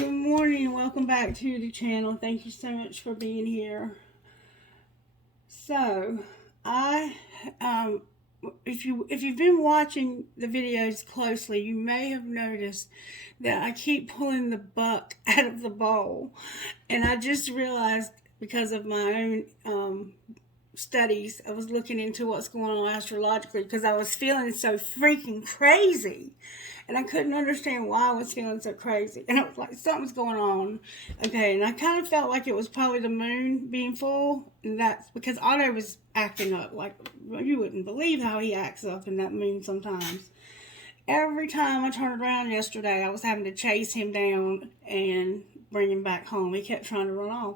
Good morning, welcome back to the channel. Thank you so much for being here. So, if you've been watching the videos closely, you may have noticed that I keep pulling the buck out of the bowl, and I just realized because of my own studies, I was looking into what's going on astrologically because I was feeling so freaking crazy. And I couldn't understand why I was feeling so crazy. And I was like, something's going on. Okay, and I kind of felt like it was probably the moon being full. And that's because Otto was acting up. Like, you wouldn't believe how he acts up in that moon sometimes. Every time I turned around yesterday, I was having to chase him down and bring him back home. He kept trying to run off.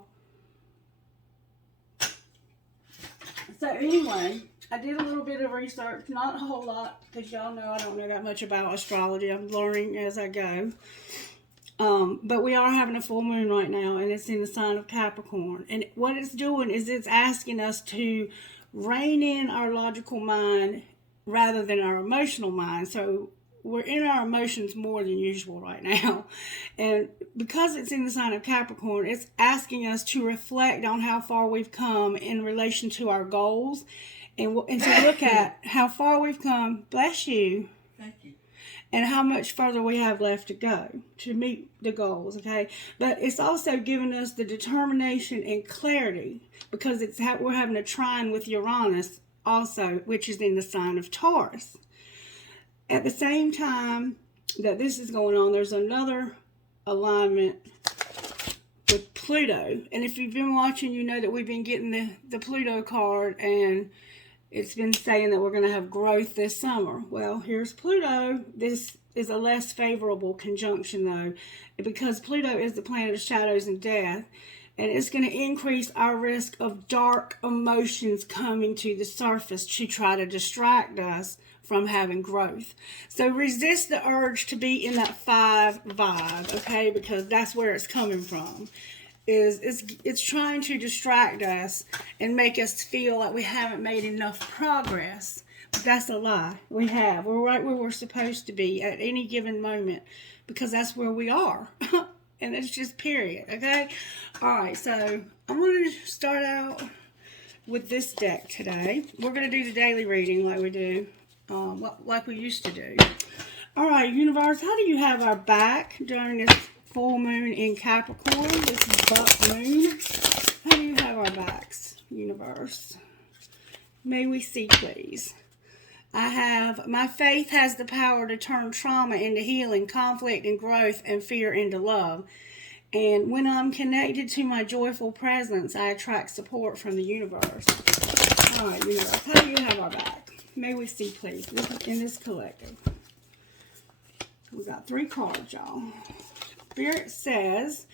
So anyway, I did a little bit of research, not a whole lot, because y'all know I don't know that much about astrology. I'm learning as I go. But we are having a full moon right now, and it's in the sign of Capricorn. And what it's doing is it's asking us to rein in our logical mind rather than our emotional mind. So we're in our emotions more than usual right now. And because it's in the sign of Capricorn, it's asking us to reflect on how far we've come in relation to our goals and to look at how far we've come, bless you. Thank you. And how much further we have left to go to meet the goals, okay? But it's also giving us the determination and clarity because we're having a trine with Uranus also, which is in the sign of Taurus. At the same time that this is going on, there's another alignment with Pluto. And if you've been watching, you know that we've been getting the Pluto card, and it's been saying that we're going to have growth this summer. Well, here's Pluto. This is a less favorable conjunction, though, because Pluto is the planet of shadows and death, and it's going to increase our risk of dark emotions coming to the surface to try to distract us from having growth. So resist the urge to be in that 5 vibe, okay, because that's where it's coming from. It's trying to distract us and make us feel like we haven't made enough progress. But that's a lie. We have. We're right where we're supposed to be at any given moment because that's where we are. And it's just period, okay? All right, so I'm going to start out with this deck today. We're going to do the daily reading like we do, like we used to do. All right, universe, how do you have our back during this full moon in Capricorn, this buck moon? How do you have our backs, universe? May we see, please. I have, my faith has the power to turn trauma into healing, conflict and growth, and fear into love. And when I'm connected to my joyful presence, I attract support from the universe. All right, universe, how do you have our back? May we see, please, in this collective. We got 3 cards, y'all. Spirit says,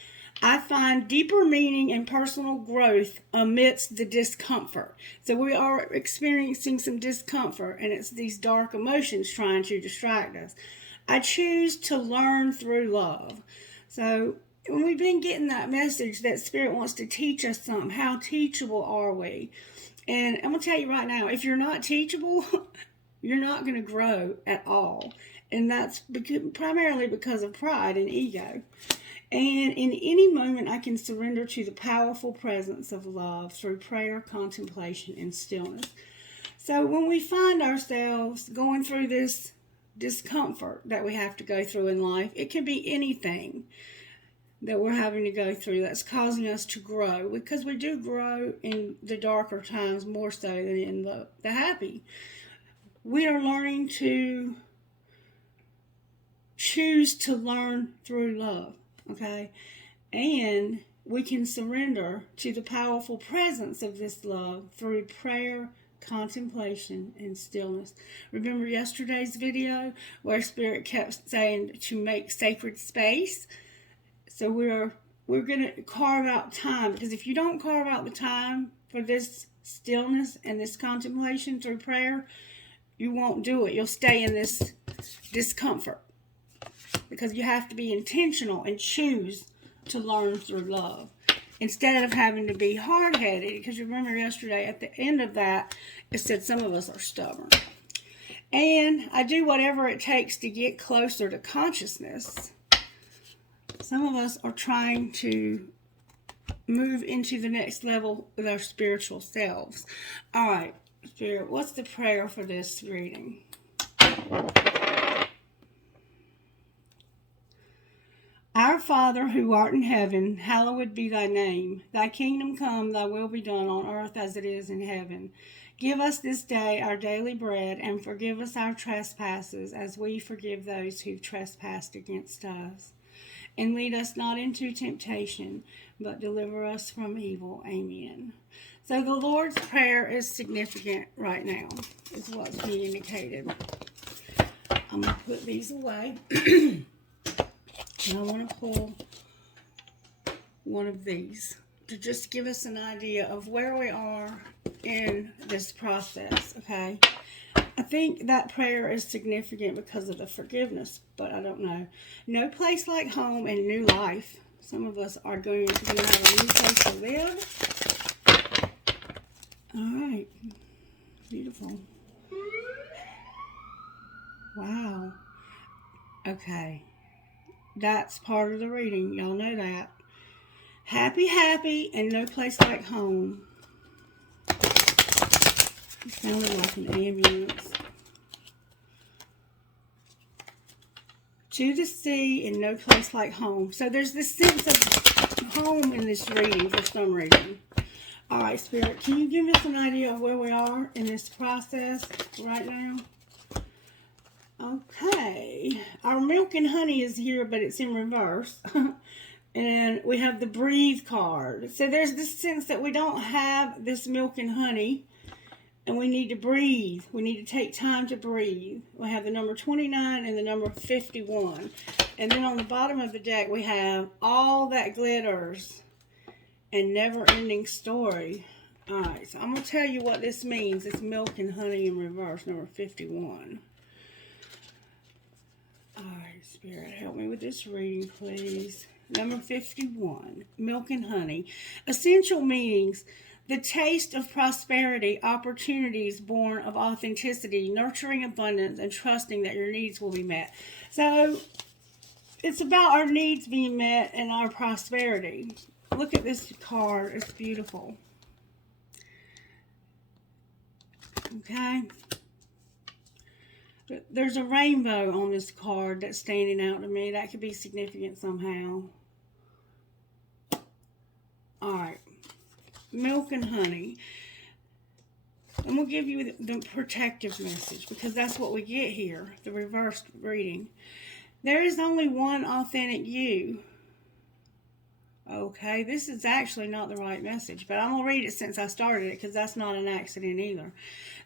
I find deeper meaning and personal growth amidst the discomfort. So we are experiencing some discomfort, and it's these dark emotions trying to distract us. I choose to learn through love. So when we've been getting that message that Spirit wants to teach us something, how teachable are we? And I'm going to tell you right now, if you're not teachable, you're not going to grow at all. And that's primarily because of pride and ego. And in any moment, I can surrender to the powerful presence of love through prayer, contemplation, and stillness. So when we find ourselves going through this discomfort that we have to go through in life, it can be anything that we're having to go through that's causing us to grow, because we do grow in the darker times more so than in the happy. We are learning to choose to learn through love, okay? And we can surrender to the powerful presence of this love through prayer, contemplation, and stillness. Remember yesterday's video where Spirit kept saying to make sacred space? So we're going to carve out time, because if you don't carve out the time for this stillness and this contemplation through prayer, you won't do it. You'll stay in this discomfort, because you have to be intentional and choose to learn through love instead of having to be hard-headed. Because remember yesterday at the end of that, it said some of us are stubborn. And I do whatever it takes to get closer to consciousness. Some of us are trying to move into the next level with our spiritual selves. All right, Spirit, what's the prayer for this reading? Our Father, who art in heaven, hallowed be thy name. Thy kingdom come, thy will be done on earth as it is in heaven. Give us this day our daily bread, and forgive us our trespasses, as we forgive those who've trespassed against us. And lead us not into temptation, but deliver us from evil. Amen. So the Lord's Prayer is significant right now, is what's being indicated. I'm going to put these away. And I want to pull one of these to just give us an idea of where we are in this process, okay? I think that prayer is significant because of the forgiveness, but I don't know. No place like home and new life. Some of us are going to have a new place to live. All right. Beautiful. Wow. Okay. That's part of the reading. Y'all know that. Happy, happy, and no place like home. It sounded like an ambulance. To the sea and no place like home. So there's this sense of home in this reading for some reason. All right, Spirit, can you give us an idea of where we are in this process right now? Okay, our milk and honey is here, but it's in reverse. And we have the breathe card. So there's this sense that we don't have this milk and honey, and we need to breathe. We need to take time to breathe. We have the number 29 and the number 51. And then on the bottom of the deck, we have all that glitters and never-ending story. All right, so I'm going to tell you what this means. It's milk and honey in reverse, number 51. All right, Spirit, help me with this reading, please. Number 51, milk and honey. Essential meanings: the taste of prosperity, opportunities born of authenticity, nurturing abundance, and trusting that your needs will be met. So it's about our needs being met and our prosperity. Look at this card. It's beautiful. Okay. There's a rainbow on this card that's standing out to me. That could be significant somehow. All right. Milk and honey. I'm going to give you the protective message because that's what we get here, the reversed reading. There is only one authentic you. Okay, this is actually not the right message, but I'm going to read it since I started it because that's not an accident either.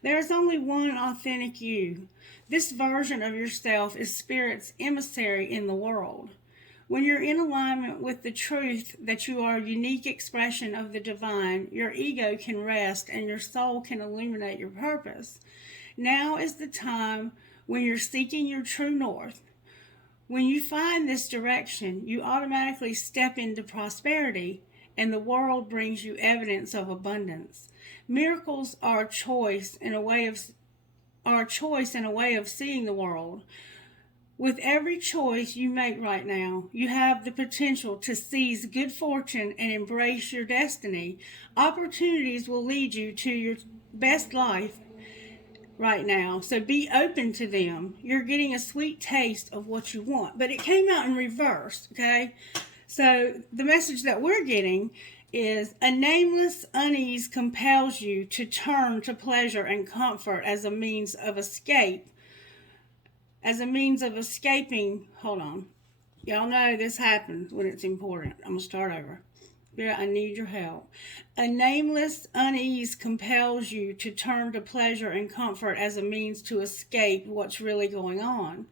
There is only one authentic you. This version of yourself is Spirit's emissary in the world. When you're in alignment with the truth that you are a unique expression of the divine, your ego can rest and your soul can illuminate your purpose. Now is the time when you're seeking your true north. When you find this direction, you automatically step into prosperity, and the world brings you evidence of abundance. Miracles are a choice and a way of seeing the world. With every choice you make right now, you have the potential to seize good fortune and embrace your destiny. Opportunities will lead you to your best life right now, so be open to them. You're getting a sweet taste of what you want, but it came out in reverse, okay? So the message that we're getting is a nameless unease compels you to turn to pleasure and comfort as a means of escape. As a means of escaping, hold on. Y'all know this happens when it's important. I'm going to start over. Yeah, I need your help. A nameless unease compels you to turn to pleasure and comfort as a means to escape what's really going on.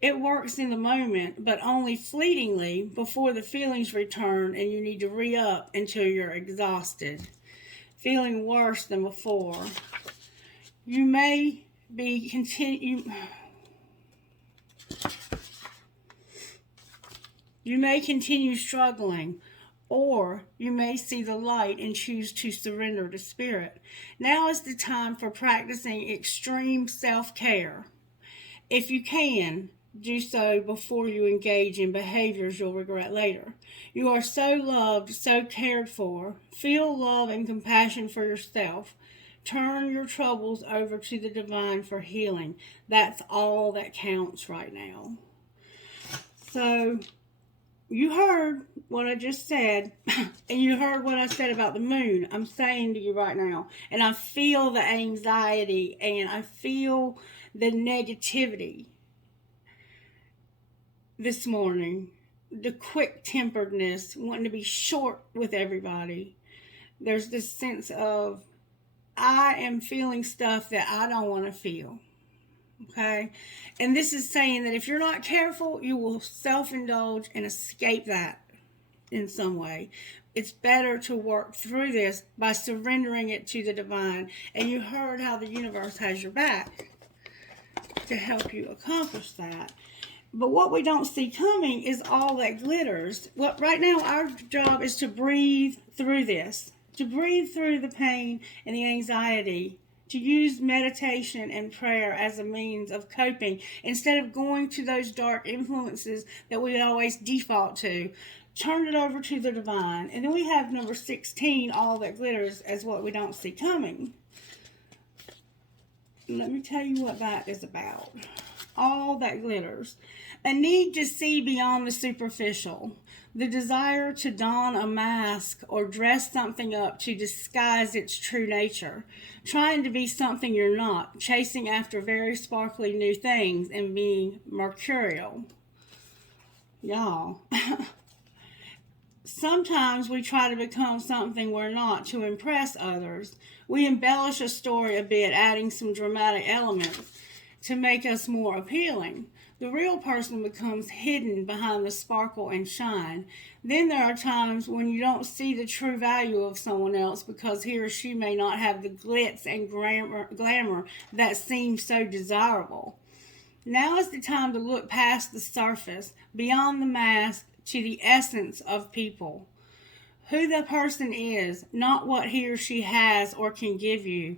It works in the moment, but only fleetingly before the feelings return and you need to re-up until you're exhausted, feeling worse than before. You may continue struggling, or you may see the light and choose to surrender to Spirit. Now is the time for practicing extreme self-care. If you can, do so before you engage in behaviors you'll regret later. You are so loved, so cared for. Feel love and compassion for yourself. Turn your troubles over to the divine for healing. That's all that counts right now. So, you heard what I just said, and you heard what I said about the moon. I'm saying to you right now, and I feel the anxiety, and I feel the negativity this morning, the quick-temperedness, wanting to be short with everybody. There's this sense of, I am feeling stuff that I don't want to feel. Okay? And this is saying that if you're not careful, you will self-indulge and escape that in some way. It's better to work through this by surrendering it to the divine. And you heard how the universe has your back to help you accomplish that. But what we don't see coming is all that glitters. What right now our job is to breathe through this, to breathe through the pain and the anxiety, to use meditation and prayer as a means of coping instead of going to those dark influences that we always default to. Turn it over to the divine. And then we have number 16, all that glitters, as what we don't see coming. Let me tell you what that is about. All that glitters. A need to see beyond the superficial. The desire to don a mask or dress something up to disguise its true nature. Trying to be something you're not. Chasing after very sparkly new things and being mercurial. Y'all. Sometimes we try to become something we're not to impress others. We embellish a story a bit, adding some dramatic elements to make us more appealing. The real person becomes hidden behind the sparkle and shine. Then there are times when you don't see the true value of someone else because he or she may not have the glitz and glamour that seems so desirable. Now is the time to look past the surface, beyond the mask, to the essence of people. Who the person is, not what he or she has or can give you.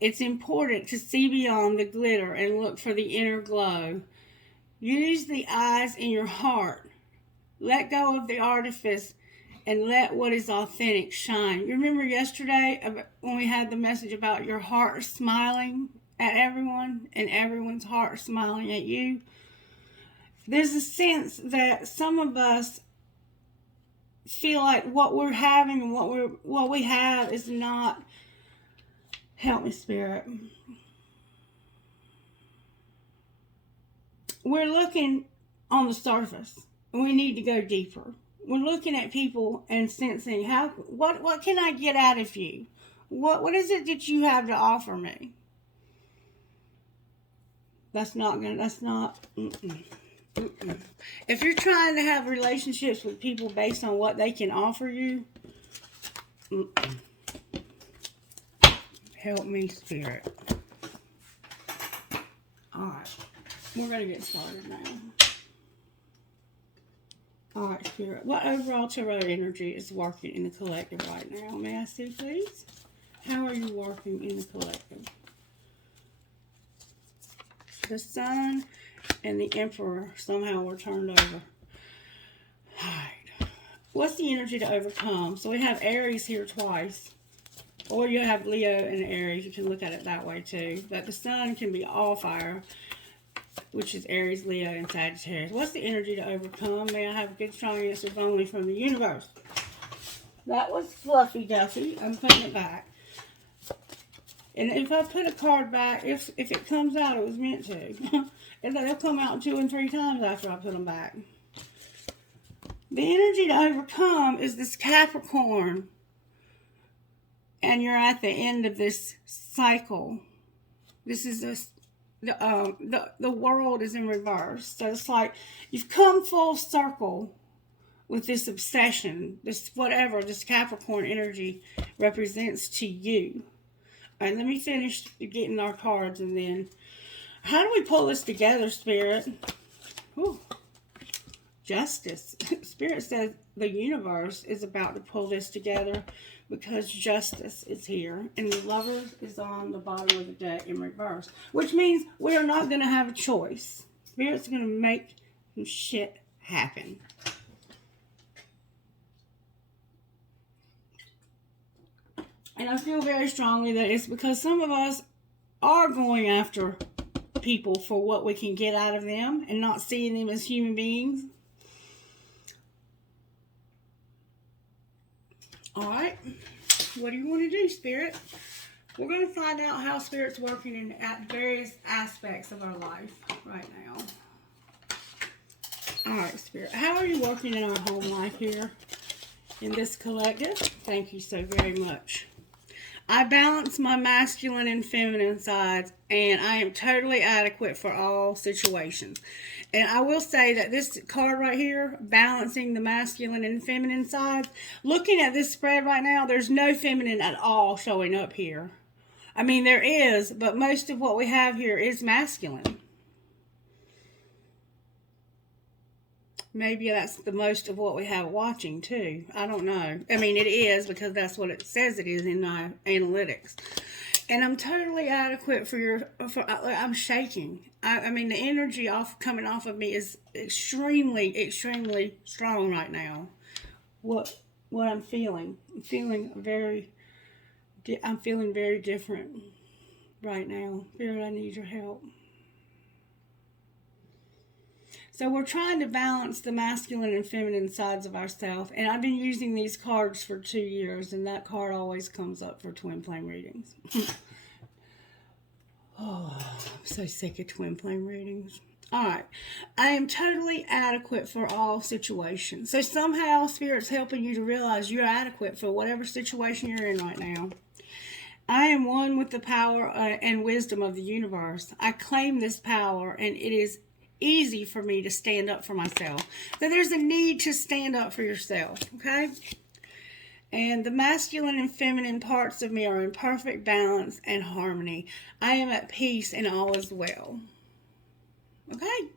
It's important to see beyond the glitter and look for the inner glow. Use the eyes in your heart. Let go of the artifice and let what is authentic shine. You remember yesterday when we had the message about your heart smiling at everyone and everyone's heart smiling at you? There's a sense that some of us feel like what we're having and what we have is not, help me, Spirit. We're looking on the surface. We need to go deeper. We're looking at people and sensing what can I get out of you? What is it that you have to offer me? If you're trying to have relationships with people based on what they can offer you, help me, Spirit. Alright, we're going to get started now. Alright, Spirit, what overall tarot energy is working in the collective right now? May I see, please? How are you working in the collective? The Sun and the Emperor somehow were turned over. Alright. What's the energy to overcome? So we have Aries here twice. Or you have Leo and Aries. You can look at it that way too. But the Sun can be all fire, which is Aries, Leo, and Sagittarius. What's the energy to overcome? May I have good, strong answers only from the universe? That was Fluffy Duffy. I'm putting it back. And if I put a card back, if it comes out, it was meant to. And they'll come out 2 and 3 times after I put them back. The energy to overcome is this Capricorn. And you're at the end of this cycle. This is the world is in reverse. So it's like you've come full circle with this obsession, this whatever this Capricorn energy represents to you. All right, let me finish getting our cards and then how do we pull this together, Spirit? Ooh. Justice. Spirit says the universe is about to pull this together because justice is here. And the Lover is on the bottom of the deck in reverse. Which means we are not going to have a choice. Spirit's going to make some shit happen. And I feel very strongly that it's because some of us are going after people for what we can get out of them and not seeing them as human beings. All right. What do you want to do, Spirit? We're going to find out how Spirit's working in various aspects of our life right now. All right, Spirit. How are you working in our home life here in this collective? Thank you so very much. I balance my masculine and feminine sides, and I am totally adequate for all situations. And I will say that this card right here, balancing the masculine and feminine sides, looking at this spread right now, there's no feminine at all showing up here. I mean, there is, but most of what we have here is masculine. Maybe that's the most of what we have watching, too. I don't know. I mean, it is because that's what it says it is in my analytics. And I'm totally adequate I'm shaking. I mean, the energy coming off of me is extremely, extremely strong right now. What I'm feeling. I'm feeling very different right now. Spirit, I need your help. So we're trying to balance the masculine and feminine sides of ourselves. And I've been using these cards for 2 years, and that card always comes up for twin flame readings. Oh, I'm so sick of twin flame readings. All right. I am totally adequate for all situations. So somehow Spirit's helping you to realize you're adequate for whatever situation you're in right now. I am one with the power and wisdom of the universe. I claim this power, and it is easy for me to stand up for myself. So there's a need to stand up for yourself, okay? And the masculine and feminine parts of me are in perfect balance and harmony. I am at peace and all is well. Okay?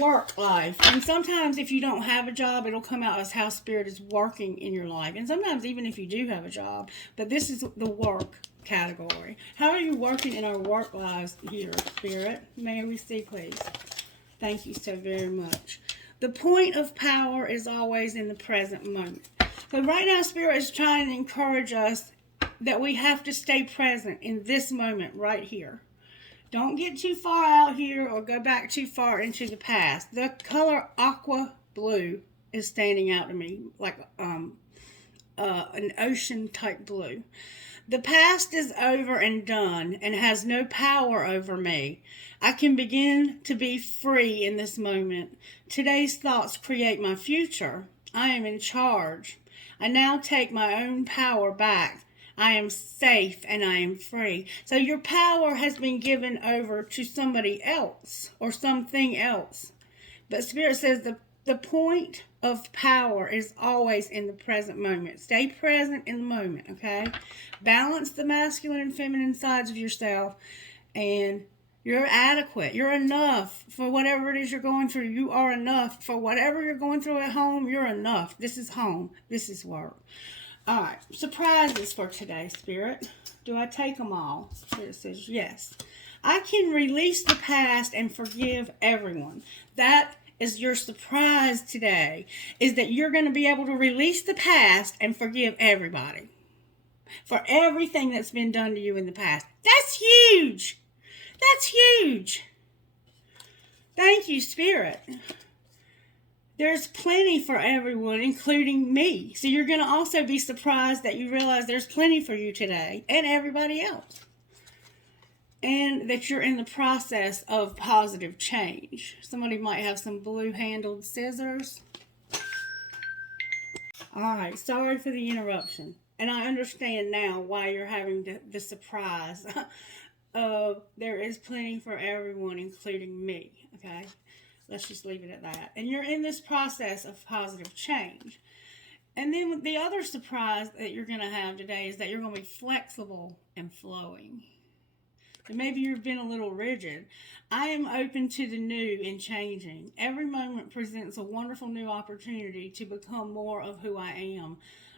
Work life. And sometimes if you don't have a job, it'll come out as how Spirit is working in your life. And sometimes even if you do have a job. But this is the work category. How are you working in our work lives here, Spirit? May we see, please? Thank you so very much. The point of power is always in the present moment. So right now, Spirit is trying to encourage us that we have to stay present in this moment right here. Don't get too far out here or go back too far into the past. The color aqua blue is standing out to me like an ocean type blue. The past is over and done and has no power over me. I can begin to be free in this moment. Today's thoughts create my future. I am in charge. I now take my own power back. I am safe and I am free. So your power has been given over to somebody else or something else. But Spirit says the point of power is always in the present moment. Stay present in the moment, okay? Balance the masculine and feminine sides of yourself, and you're adequate. You're enough for whatever it is you're going through. You are enough for whatever you're going through at home. You're enough. This is home. This is work. All right. Surprises for today, Spirit. Do I take them all? Spirit says yes. I can release the past and forgive everyone. That is your surprise today, is that you're going to be able to release the past and forgive everybody for everything that's been done to you in the past. That's huge. That's huge. Thank you, Spirit. There's plenty for everyone, including me. So you're going to also be surprised that you realize there's plenty for you today and everybody else. And that you're in the process of positive change. Somebody might have some blue-handled scissors. All right, sorry for the interruption. And I understand now why you're having the surprise of there is plenty for everyone, including me, okay? Let's just leave it at that. And you're in this process of positive change. And then the other surprise that you're going to have today is that you're going to be flexible and flowing. And maybe you've been a little rigid. I am open to the new and changing. Every moment presents a wonderful new opportunity to become more of who I am.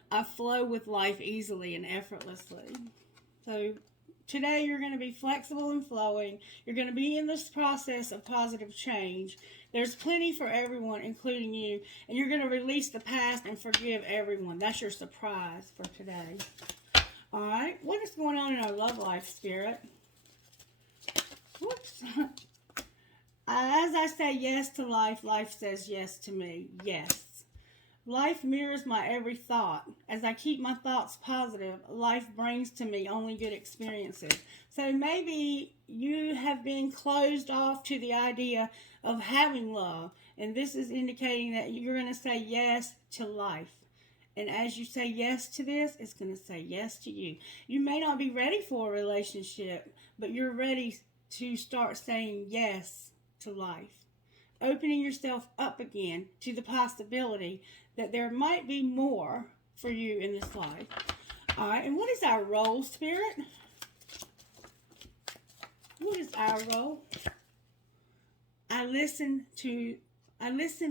I flow with life easily and effortlessly. So Today, you're going to be flexible and flowing. You're going to be in this process of positive change. There's plenty for everyone, including you. And you're going to release the past and forgive everyone. That's your surprise for today. All right. What is going on in our love life, Spirit? Whoops. As I say yes to life, life says yes to me. Yes. Life mirrors my every thought. As I keep my thoughts positive, life brings to me only good experiences. So maybe you have been closed off to the idea of having love. And this is indicating that you're going to say yes to life. And as you say yes to this, it's going to say yes to you. You may not be ready for a relationship, but you're ready to start saying yes to life. Opening yourself up again to the possibility that there might be more for you in this life. All right, and what is our role, Spirit? What is our role? I listen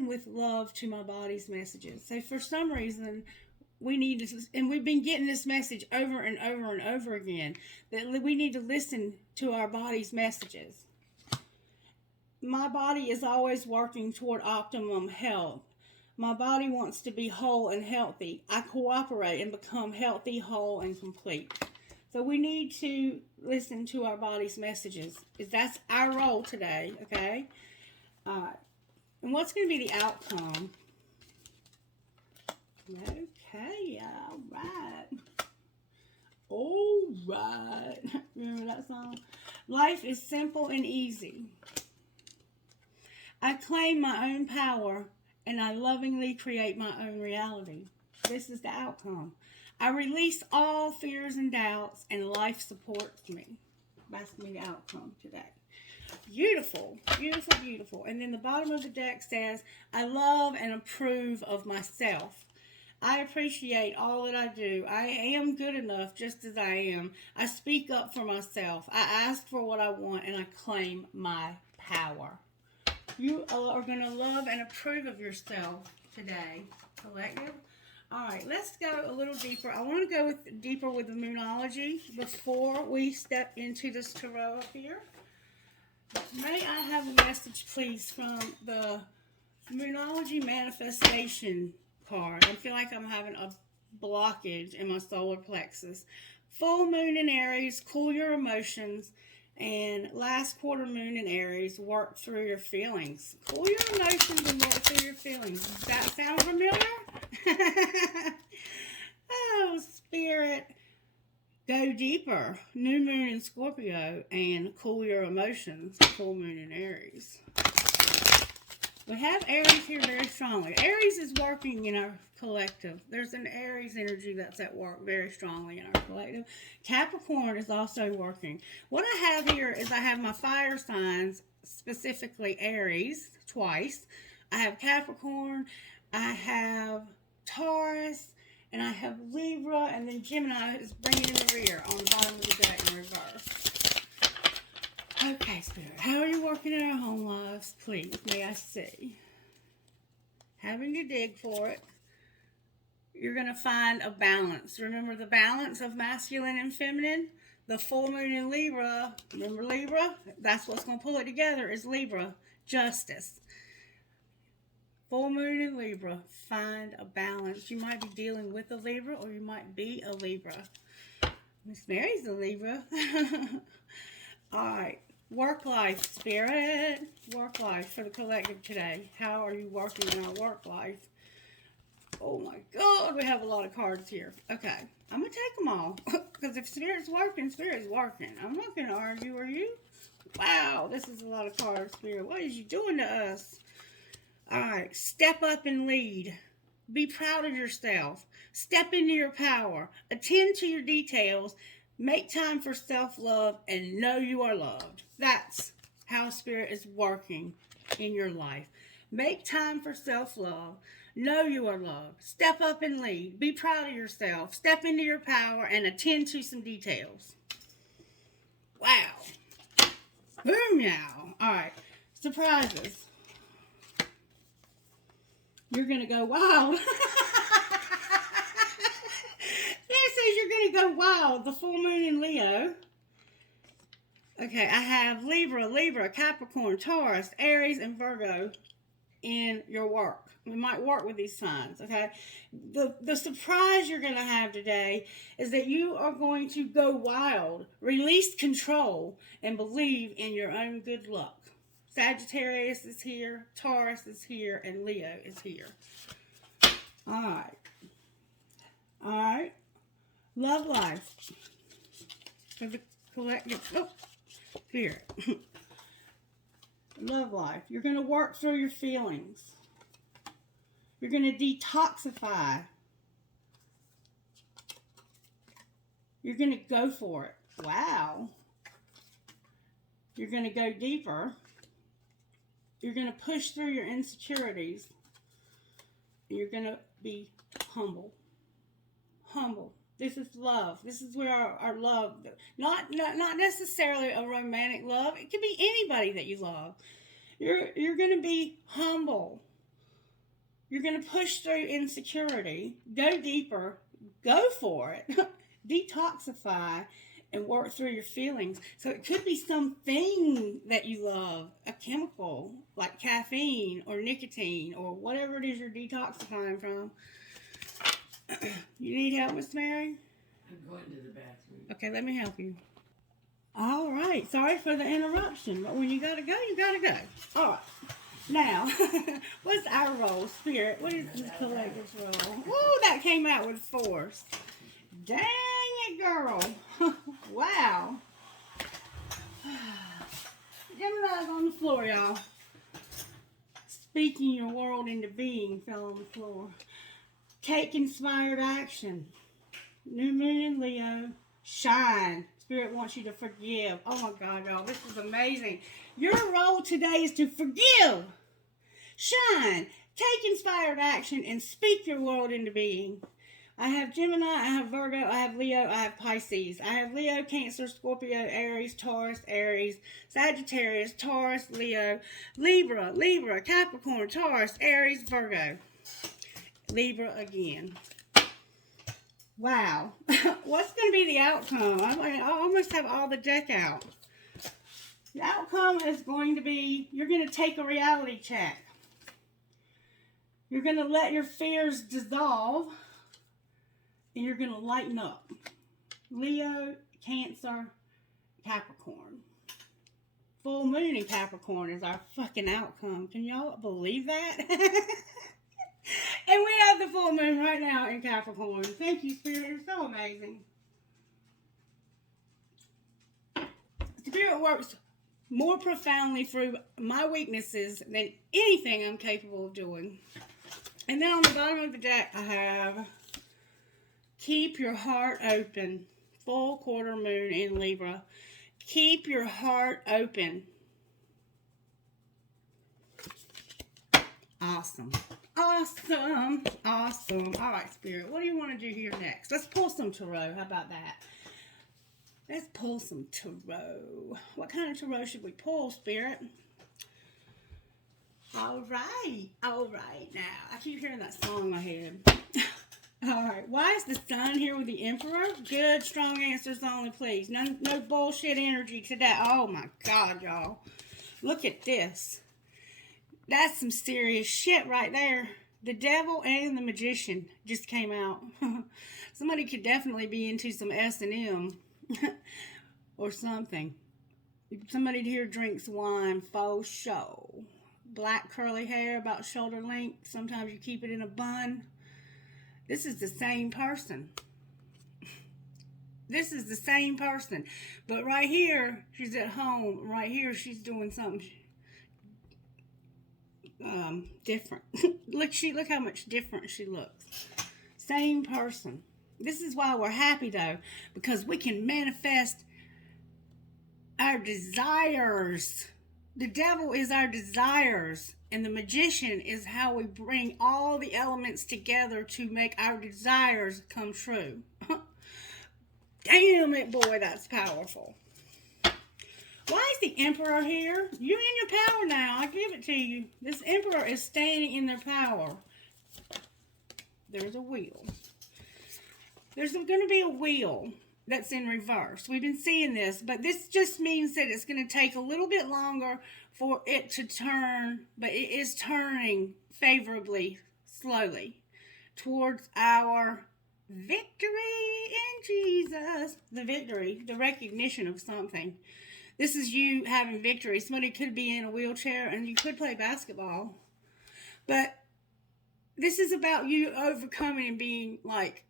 with love to my body's messages. So for some reason, we need to, and we've been getting this message over and over and over again, that we need to listen to our body's messages. My body is always working toward optimum health. My body wants to be whole and healthy. I cooperate and become healthy, whole, and complete. So we need to listen to our body's messages. That's our role today, okay? And what's going to be the outcome? Okay, all right. All right. Remember that song? Life is simple and easy. I claim my own power, and I lovingly create my own reality. This is the outcome. I release all fears and doubts, and life supports me. That's going to be the outcome today. Beautiful, beautiful, beautiful. And then the bottom of the deck says, I love and approve of myself. I appreciate all that I do. I am good enough just as I am. I speak up for myself. I ask for what I want, and I claim my power. You are going to love and approve of yourself today, collective. All right, let's go a little deeper. I want to go deeper with the Moonology before we step into this tarot up here. May I have a message, please, from the Moonology Manifestation card? I feel like I'm having a blockage in my solar plexus. Full moon in Aries, cool your emotions. And last quarter moon in Aries, work through your feelings. Cool your emotions and work through your feelings. Does that sound familiar? Oh, Spirit. Go deeper. New moon in Scorpio and cool your emotions. Full moon in Aries. We have Aries here very strongly. Aries is working in our collective. There's an Aries energy that's at work very strongly in our collective. Capricorn is also working. What I have here is I have my fire signs, specifically Aries, twice. I have Capricorn, I have Taurus, and I have Libra, and then Gemini is bringing in the rear on the bottom of the deck in reverse. Okay, Spirit, how are you working in our home lives? Please, may I see. Having to dig for it. You're going to find a balance. Remember the balance of masculine and feminine? The full moon in Libra, remember Libra? That's what's going to pull it together is Libra, justice. Full moon in Libra, find a balance. You might be dealing with a Libra or you might be a Libra. Miss Mary's a Libra. All right. Work life, Spirit. Work life for the collective today. How are you working in our work life? Oh my God, we have a lot of cards here. Okay, I'm going to take them all. Because if Spirit's working, Spirit's working. I'm not going to argue, are you? Wow, this is a lot of cards, Spirit. What is you doing to us? All right, step up and lead. Be proud of yourself. Step into your power. Attend to your details. Make time for self-love and know you are loved. That's how Spirit is working in your life. Make time for self-love. Know you are loved. Step up and lead. Be proud of yourself. Step into your power and attend to some details. Wow. Boom now. All right. Surprises. You're going to go wild. It says you're going to go wild. The full moon in Leo. Okay, I have Libra, Capricorn, Taurus, Aries, and Virgo in your work. We might work with these signs, okay? The surprise you're going to have today is that you are going to go wild, release control, and believe in your own good luck. Sagittarius is here, Taurus is here, and Leo is here. All right. All right. Love life. For the collective spirit. Love life. You're going to work through your feelings. You're going to detoxify. You're going to go for it. Wow. You're going to go deeper. You're going to push through your insecurities. You're going to be humble. Humble. This is love. This is where our love, not necessarily a romantic love. It could be anybody that you love. You're going to be humble. You're going to push through insecurity, go deeper, go for it, detoxify, and work through your feelings. So it could be something that you love, a chemical like caffeine or nicotine or whatever it is you're detoxifying from. You need help, Miss Mary? I'm going to the bathroom. Okay, let me help you. All right. Sorry for the interruption, but when you gotta go, you gotta go. All right. Now, what's our role, Spirit? What is the collective's role? Ooh, that came out with force. Dang it, girl. Wow. Gemini's on the floor, y'all. Speaking your world into being fell on the floor. Take inspired action. New moon in Leo. Shine. Spirit wants you to forgive. Oh my God, y'all. This is amazing. Your role today is to forgive. Shine. Take inspired action and speak your world into being. I have Gemini, I have Virgo, I have Leo, I have Pisces. I have Leo, Cancer, Scorpio, Aries, Taurus, Aries, Sagittarius, Taurus, Leo, Libra, Capricorn, Taurus, Aries, Virgo. Libra again. Wow. What's going to be the outcome? I almost have all the deck out. The outcome is going to be, you're going to take a reality check. You're going to let your fears dissolve. And you're going to lighten up. Leo, Cancer, Capricorn. Full moon in Capricorn is our fucking outcome. Can y'all believe that? And we have the full moon right now in Capricorn. Thank you, Spirit. You're so amazing. Spirit works more profoundly through my weaknesses than anything I'm capable of doing. And then on the bottom of the deck, I have keep your heart open. Full quarter moon in Libra. Keep your heart open. Awesome. Awesome. Awesome. All right, Spirit. What do you want to do here next? Let's pull some tarot. How about that? Let's pull some tarot. What kind of tarot should we pull, Spirit? All right. All right. Now, I keep hearing that song in my head. All right. Why is the Sun here with the Emperor? Good, strong answers only, please. No bullshit energy today. Oh, my God, y'all. Look at this. That's some serious shit right there. The Devil and the Magician just came out. Somebody could definitely be into some S&M or something. Somebody here drinks wine, faux show. Black curly hair about shoulder length. Sometimes you keep it in a bun. This is the same person. This is the same person. But right here, she's at home. Right here, she's doing something different. Look how much different she looks. Same person. This is why we're happy though, because we can manifest our desires. The Devil is our desires, and the Magician is how we bring all the elements together to make our desires come true. Damn it, boy, that's powerful. Why is the Emperor here? You're in your power now. I give it to you. This Emperor is standing in their power. There's a wheel. There's going to be a wheel. that's in reverse. We've been seeing this, but this just means that it's going to take a little bit longer for it to turn, but it is turning favorably, slowly, towards our victory in Jesus. The victory, the recognition of something. This is you having victory. Somebody could be in a wheelchair and you could play basketball. But this is about you overcoming and being like,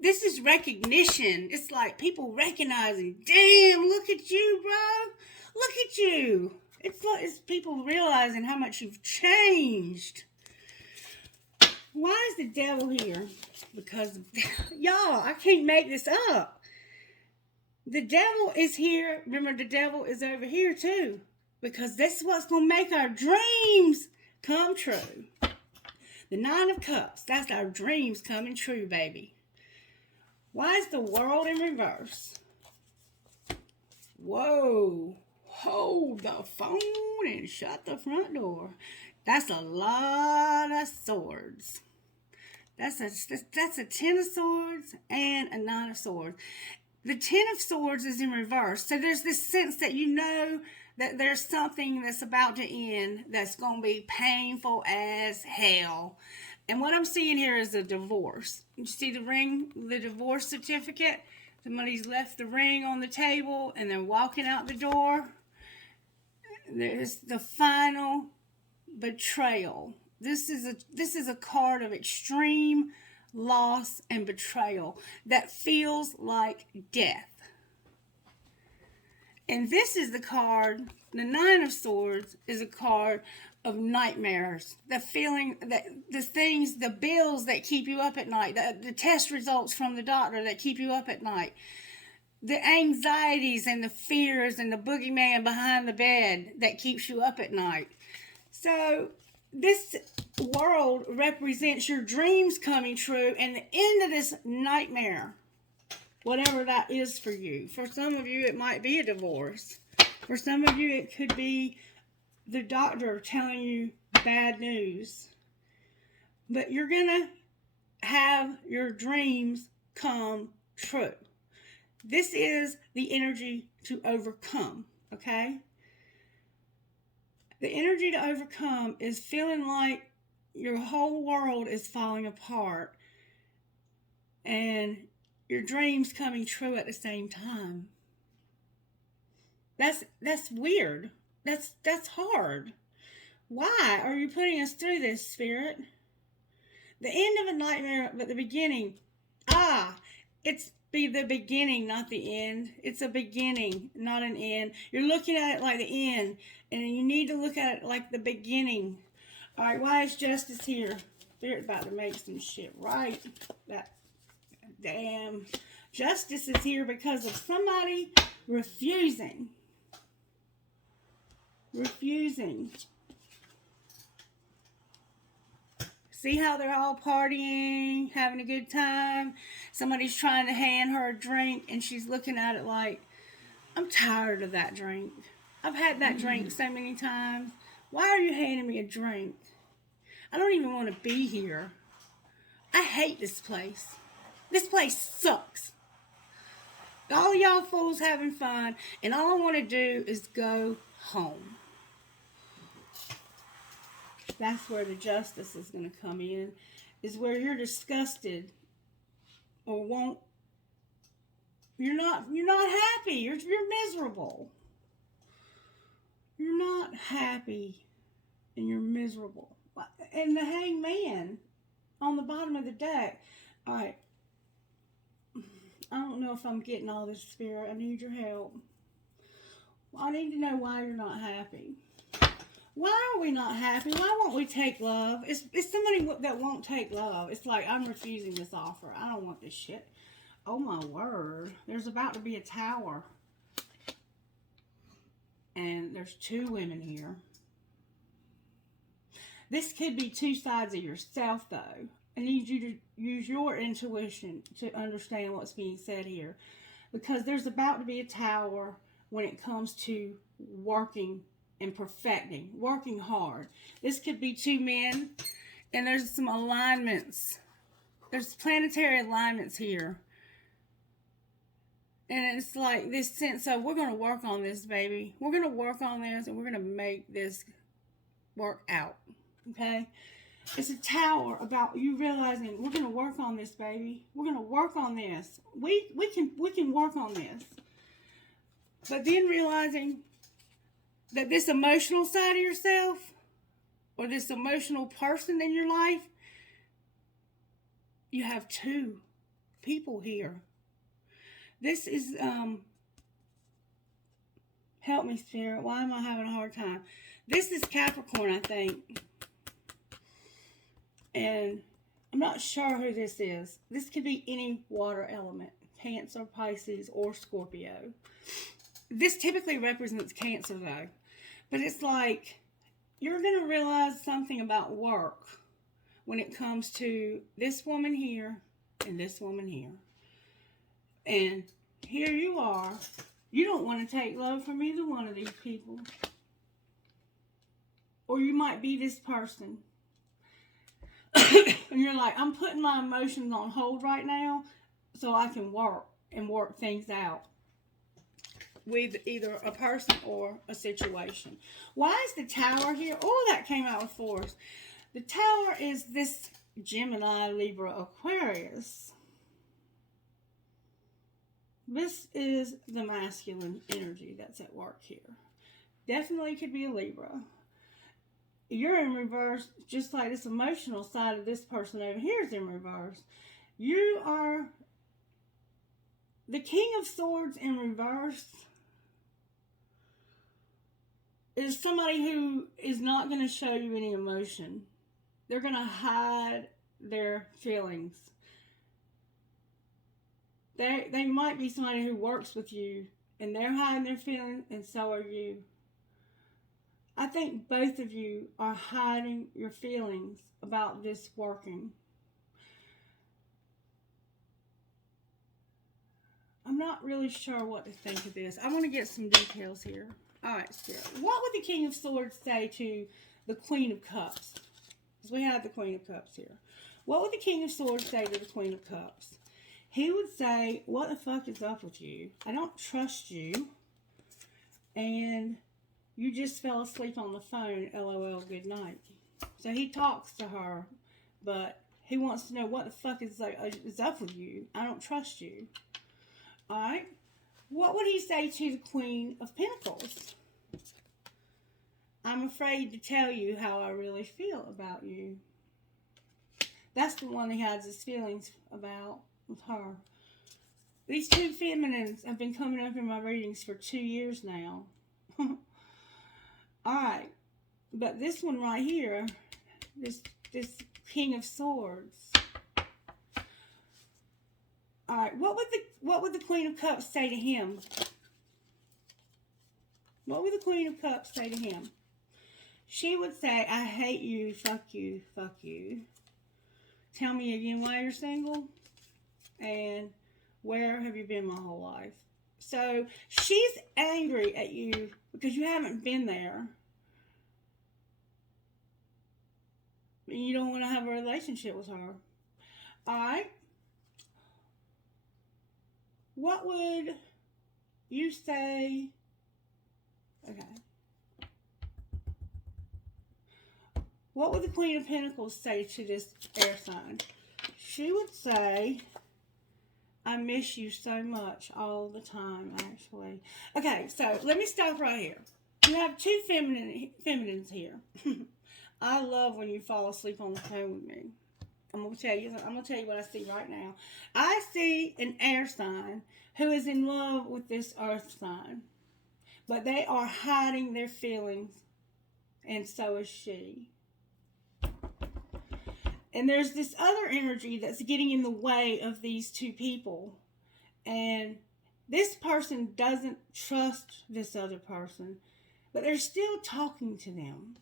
this is recognition. It's like people recognizing, damn, look at you, bro. Look at you. It's people realizing how much you've changed. Why is the devil here? Because, y'all, I can't make this up. The devil is here. Remember, the devil is over here, too. Because this is what's going to make our dreams come true. The 9 of Cups. That's our dreams coming true, baby. Why is the world in reverse? Whoa. Hold the phone and shut the front door. That's a lot of swords. That's a 10 of swords and a 9 of swords. The 10 of swords is in reverse. So there's this sense that you know that there's something that's about to end that's going to be painful as hell. And what I'm seeing here is a divorce. You see the ring, the divorce certificate? Somebody's left the ring on the table and they're walking out the door. There's the final betrayal. This is a card of extreme loss and betrayal that feels like death. And this is the card, the 9 of Swords is a card of nightmares. The feeling that the things, the bills that keep you up at night, the test results from the doctor that keep you up at night, the anxieties and the fears and the boogeyman behind the bed that keeps you up at night. So this world represents your dreams coming true and the end of this nightmare, whatever that is for you. For some of you, it might be a divorce. For some of you, it could be the doctor telling you bad news. But you're going to have your dreams come true. This is the energy to overcome, okay? The energy to overcome is feeling like your whole world is falling apart and your dreams coming true at the same time. That's weird. That's hard. Why are you putting us through this, Spirit? The end of a nightmare, but the beginning. It's be the beginning, not the end. It's a beginning, not an end. You're looking at it like the end, and you need to look at it like the beginning. All right, why is Justice here? Spirit about to make some shit right. That damn Justice is here because of somebody refusing. See how they're all partying, having a good time? Somebody's trying to hand her a drink, and she's looking at it like, I'm tired of that drink. I've had that drink so many times. Why are you handing me a drink? I don't even want to be here. I hate this place. This place sucks. All y'all fools having fun, and all I want to do is go home. That's where the Justice is going to come in, is where you're disgusted or won't. You're not happy. You're miserable. You're not happy and you're miserable. And the Hangman on the bottom of the deck. All right. I don't know if I'm getting all this, Spirit. I need your help. I need to know why you're not happy. Why are we not happy? Why won't we take love? It's somebody that won't take love. It's like, I'm refusing this offer. I don't want this shit. Oh my word. There's about to be a tower. And there's 2 women here. This could be 2 sides of yourself, though. I need you to use your intuition to understand what's being said here. Because there's about to be a tower when it comes to working and perfecting, working hard. This could be 2 men, and there's some alignments. There's planetary alignments here. And it's like this sense of, we're going to work on this, baby. We're going to work on this, and we're going to make this work out. Okay? It's a tower about you realizing, we're going to work on this, baby. We're going to work on this. We can work on this. But then realizing that this emotional side of yourself, or this emotional person in your life, you have two people here. This is, help me, Spirit. Why am I having a hard time? This is Capricorn, I think. And I'm not sure who this is. This could be any water element. Cancer, Pisces, or Scorpio. This typically represents Cancer, though. But it's like, you're going to realize something about work when it comes to this woman here and this woman here. And here you are. You don't want to take love from either one of these people. Or you might be this person. And you're like, I'm putting my emotions on hold right now so I can work and work things out with either a person or a situation. Why is the Tower here? Oh, that came out with force. The Tower is this Gemini, Libra, Aquarius. This is the masculine energy that's at work here. Definitely could be a Libra. You're in reverse, just like this emotional side of this person over here is in reverse. You are the King of Swords in reverse. Is somebody who is not going to show you any emotion. They're going to hide their feelings. They might be somebody who works with you, and they're hiding their feelings, and so are you. I think both of you are hiding your feelings about this working. I'm not really sure what to think of this. I want to get some details here. All right, Spirit. What would the King of Swords say to the Queen of Cups? Because we have the Queen of Cups here. What would the King of Swords say to the Queen of Cups? He would say, what the fuck is up with you? I don't trust you. And you just fell asleep on the phone. LOL, good night. So he talks to her, but he wants to know what the fuck is up with you. I don't trust you. All right. What would he say to the Queen of Pentacles? I'm afraid to tell you how I really feel about you. That's the one he has his feelings about with her. These two feminines have been coming up in my readings for 2 years now. Alright. But this one right here, this King of Swords. Alright, what would the Queen of Cups say to him? What would the Queen of Cups say to him? She would say, I hate you, fuck you, fuck you. Tell me again why you're single. And where have you been my whole life? So she's angry at you because you haven't been there. And you don't want to have a relationship with her. Alright. What would you say? Okay. What would the Queen of Pentacles say to this air sign? She would say, I miss you so much all the time, actually. Okay, so let me stop right here. You have two feminines here. I love when you fall asleep on the phone with me. I'm gonna tell you what I see right now. I see an air sign who is in love with this earth sign. But they are hiding their feelings, and so is she. And there's this other energy that's getting in the way of these two people. And this person doesn't trust this other person, but they're still talking to them.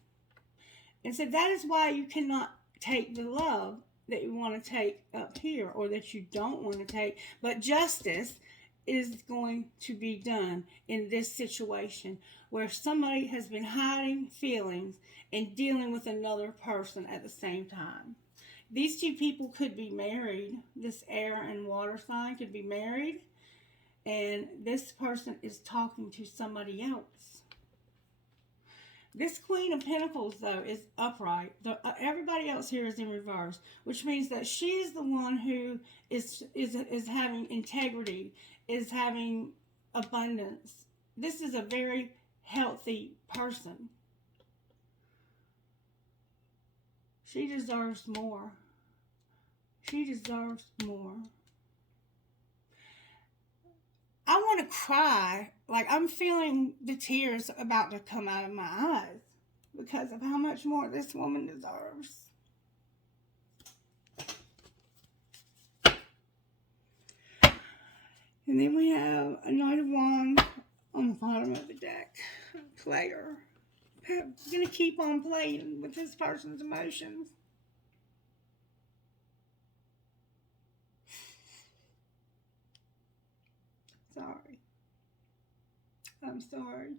And so that is why you cannot take the love that you want to take up here, or that you don't want to take. But justice is going to be done in this situation where somebody has been hiding feelings and dealing with another person at the same time. These two people could be married. This air and water sign could be married. And this person is talking to somebody else. This Queen of Pentacles, though, is upright. Everybody else here is in reverse, which means that she is the one who is having integrity, is having abundance. This is a very healthy person. She deserves more. She deserves more. I want to cry. Like, I'm feeling the tears about to come out of my eyes because of how much more this woman deserves. And then we have a Knight of Wands on the bottom of the deck. Player. I'm going to keep on playing with this person's emotions. Sorry. I'm sorry.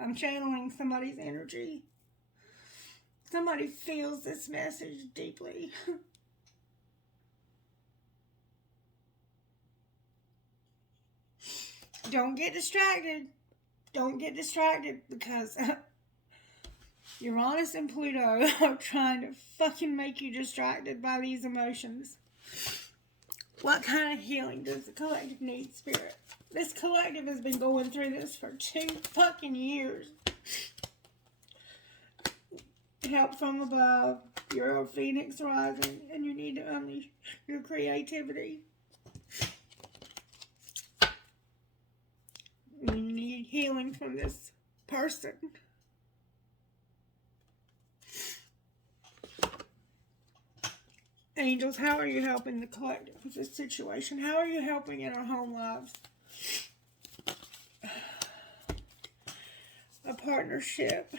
I'm channeling somebody's energy. Somebody feels this message deeply. Don't get distracted. Don't get distracted because Uranus and Pluto are trying to fucking make you distracted by these emotions. What kind of healing does the collective need, Spirit? This collective has been going through this for 2 fucking years. Help from above. You're a phoenix rising and you need to unleash your creativity. You need healing from this person. Angels, how are you helping the collective with this situation? How are you helping in our home lives? A partnership,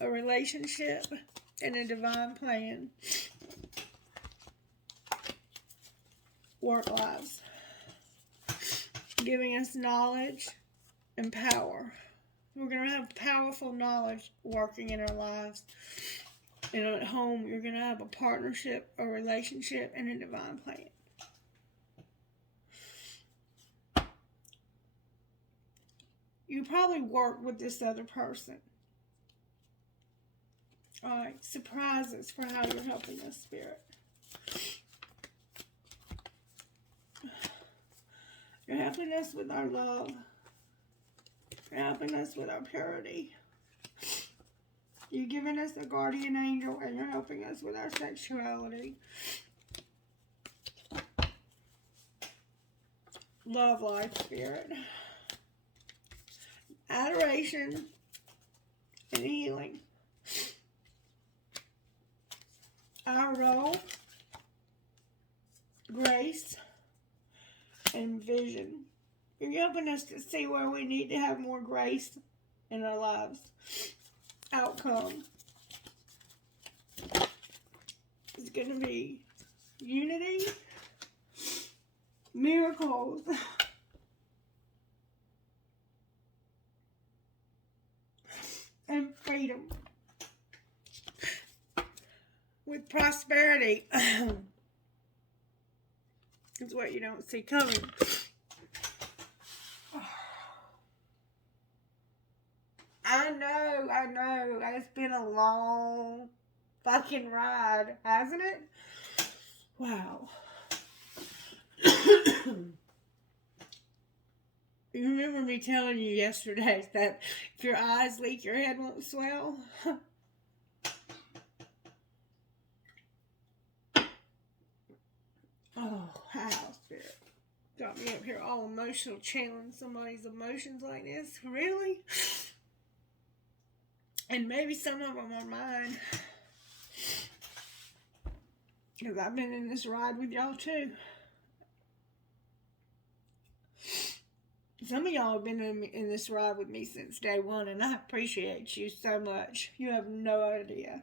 a relationship, and a divine plan. Work lives. Giving us knowledge and power. We're going to have powerful knowledge working in our lives. And at home, you're going to have a partnership, a relationship, and a divine plan. You probably work with this other person. Alright, surprises for how you're helping us, Spirit. You're helping us with our love. You're helping us with our purity. You're giving us a guardian angel and you're helping us with our sexuality. Love life, Spirit. Adoration and healing. Our role, grace, and vision. You're helping us to see where we need to have more grace in our lives. Outcome is going to be unity, miracles, and freedom. With prosperity. It's what you don't see coming. I know. It's been a long fucking ride, hasn't it? Wow. You remember me telling you yesterday that if your eyes leak, your head won't swell? Oh, how, Spirit. Got me up here all emotional, channeling somebody's emotions like this. Really? And maybe some of them are mine. Because I've been in this ride with y'all too. Some of y'all have been in this ride with me since day one, and I appreciate you so much. You have no idea.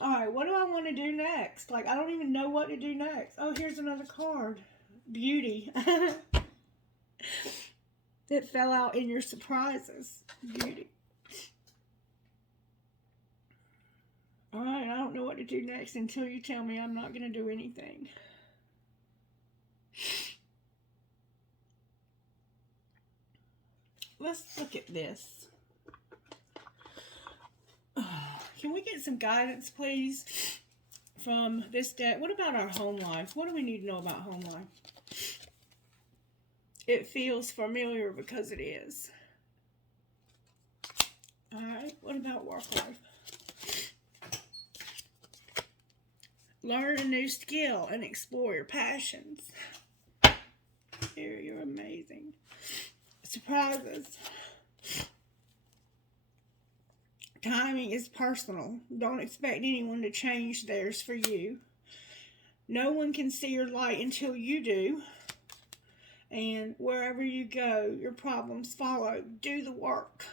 Alright, what do I want to do next? Like, I don't even know what to do next. Oh, here's another card. Beauty. It fell out in your surprises. Beauty. Alright, I don't know what to do next until you tell me I'm not going to do anything. let's look at this. Can we get some guidance, please, from this deck? What about our home life? What do we need to know about home life? It feels familiar because it is. Alright, what about work life? Learn a new skill and explore your passions. Here, you're amazing. Surprises. Timing is personal. Don't expect anyone to change theirs for you. No one can see your light until you do. And wherever you go, your problems follow. Do the work.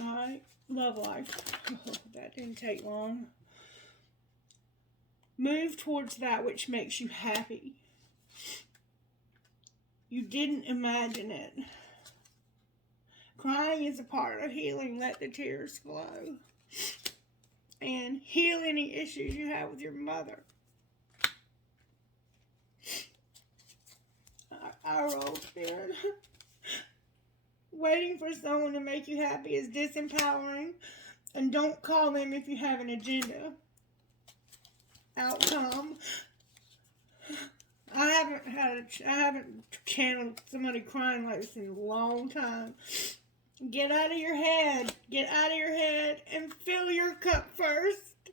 Alright, love life. Oh, that didn't take long. Move towards that which makes you happy. You didn't imagine it. Crying is a part of healing. Let the tears flow. And heal any issues you have with your mother. Our old spirit. Waiting for someone to make you happy is disempowering. And don't call them if you have an agenda. Outcome. I haven't channeled somebody crying like this in a long time. Get out of your head. Get out of your head and fill your cup first.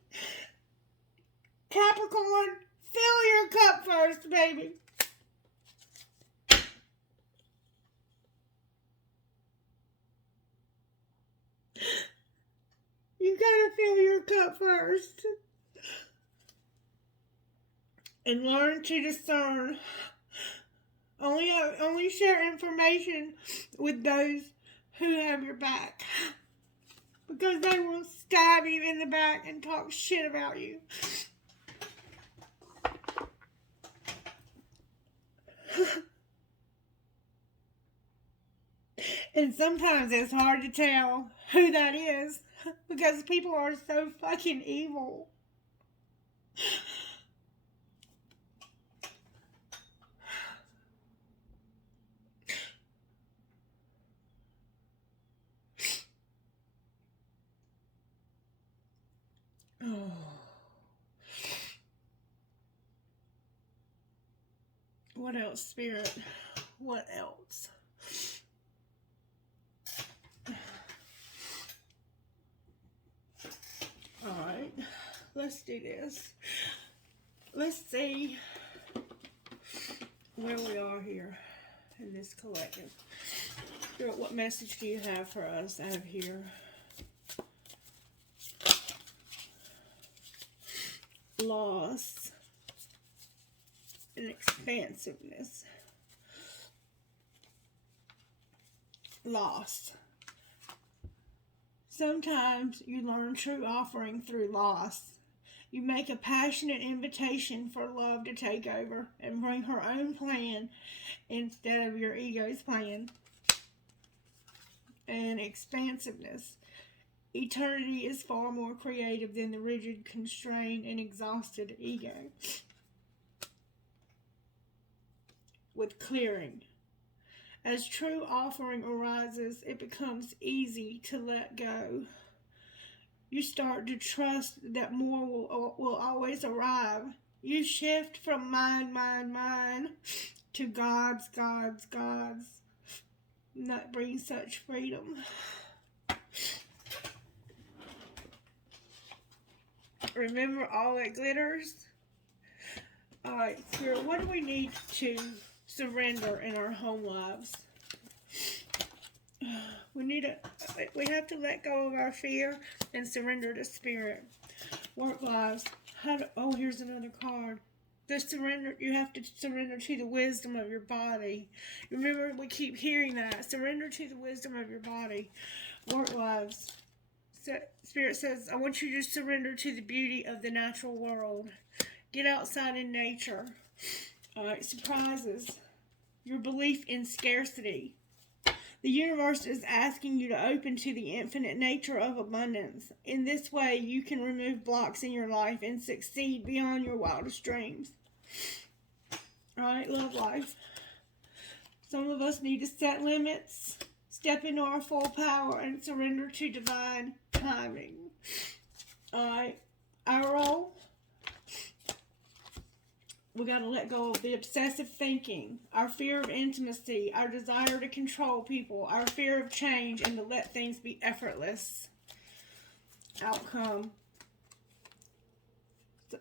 Capricorn, fill your cup first, baby. You gotta fill your cup first. And learn to discern. Only share information with those who have your back. Because they will stab you in the back and talk shit about you. And sometimes it's hard to tell who that is. Because people are so fucking evil. Oh. What else, Spirit? What else? Alright, let's do this. Let's see where we are here in this collective. Spirit, what message do you have for us out of here? Loss and expansiveness. Loss. Sometimes you learn true offering through loss. You make a passionate invitation for love to take over and bring her own plan instead of your ego's plan. And expansiveness. Eternity is far more creative than the rigid, constrained, and exhausted ego. With clearing. As true offering arises, it becomes easy to let go. You start to trust that more will always arrive. You shift from mine, to God's. And that brings such freedom. Remember, all that glitters. Alright, Spirit, what do we need to surrender in our home lives? We have to let go of our fear and surrender to Spirit. Work lives. Here's another card. You have to surrender to the wisdom of your body. Remember, we keep hearing that. Surrender to the wisdom of your body. Work lives. Spirit says, I want you to surrender to the beauty of the natural world. Get outside in nature. Alright, surprises. Your belief in scarcity. The universe is asking you to open to the infinite nature of abundance. In this way, you can remove blocks in your life and succeed beyond your wildest dreams. Alright, love life. Some of us need to set limits, step into our full power, and surrender to divine timing. Alright, our role, we got to let go of the obsessive thinking, our fear of intimacy, our desire to control people, our fear of change, and to let things be effortless. Outcome,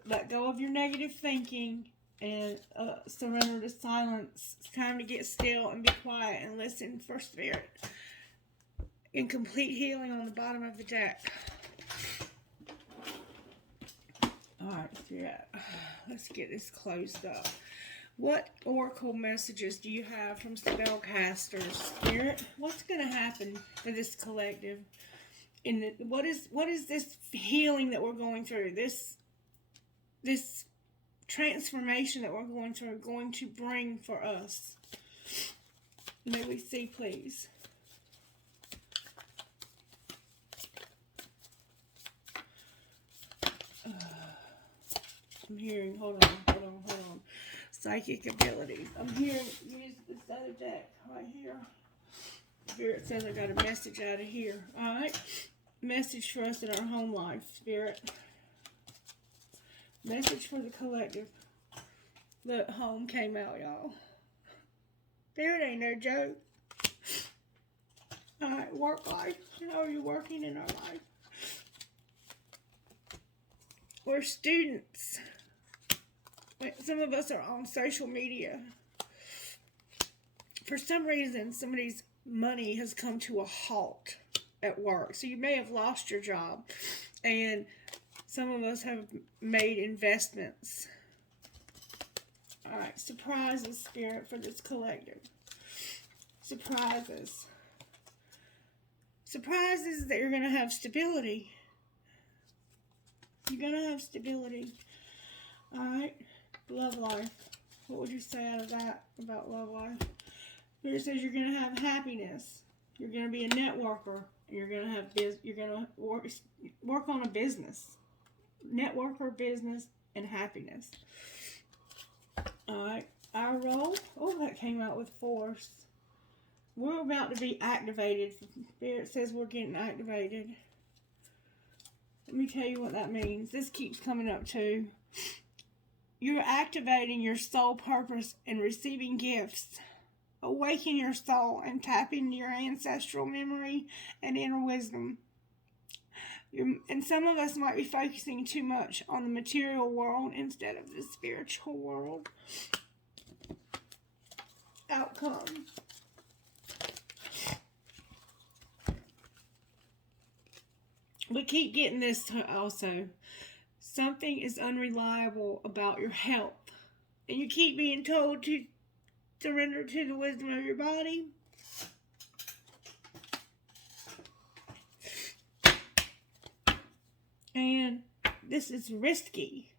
let go of your negative thinking and surrender to silence. It's time to get still and be quiet and listen for spirit. In complete healing on the bottom of the deck. Alright, Spirit, let's get this closed up. What oracle messages do you have from spellcasters, Spirit? What's going to happen to this collective? What is this healing that we're going through? This transformation that we're going through going to bring for us? May we see, please. I'm hearing, hold on. Psychic abilities. I'm hearing, use this other deck right here. Spirit says I got a message out of here. Alright. Message for us in our home life, Spirit. Message for the collective. Look, home came out, y'all. Spirit ain't no joke. Alright, work life. How are you working in our life? We're students. Some of us are on social media. For some reason, somebody's money has come to a halt at work. So you may have lost your job. And some of us have made investments. Alright, surprises, Spirit, for this collective. Surprises. Surprises that you're going to have stability. You're going to have stability. Alright. Love life. What would you say out of that about love life? Here it says you're going to have happiness. You're going to be a networker. You're going to have you're going to work on a business. Networker, business, and happiness. Alright. Our role. Oh, that came out with force. We're about to be activated. Spirit says we're getting activated. Let me tell you what that means. This keeps coming up too. You're activating your soul purpose and receiving gifts. Awaken your soul and tap into your ancestral memory and inner wisdom. And some of us might be focusing too much on the material world instead of the spiritual world. Outcome. We keep getting this also. Something is unreliable about your health. And you keep being told to surrender to the wisdom of your body. And this is risky.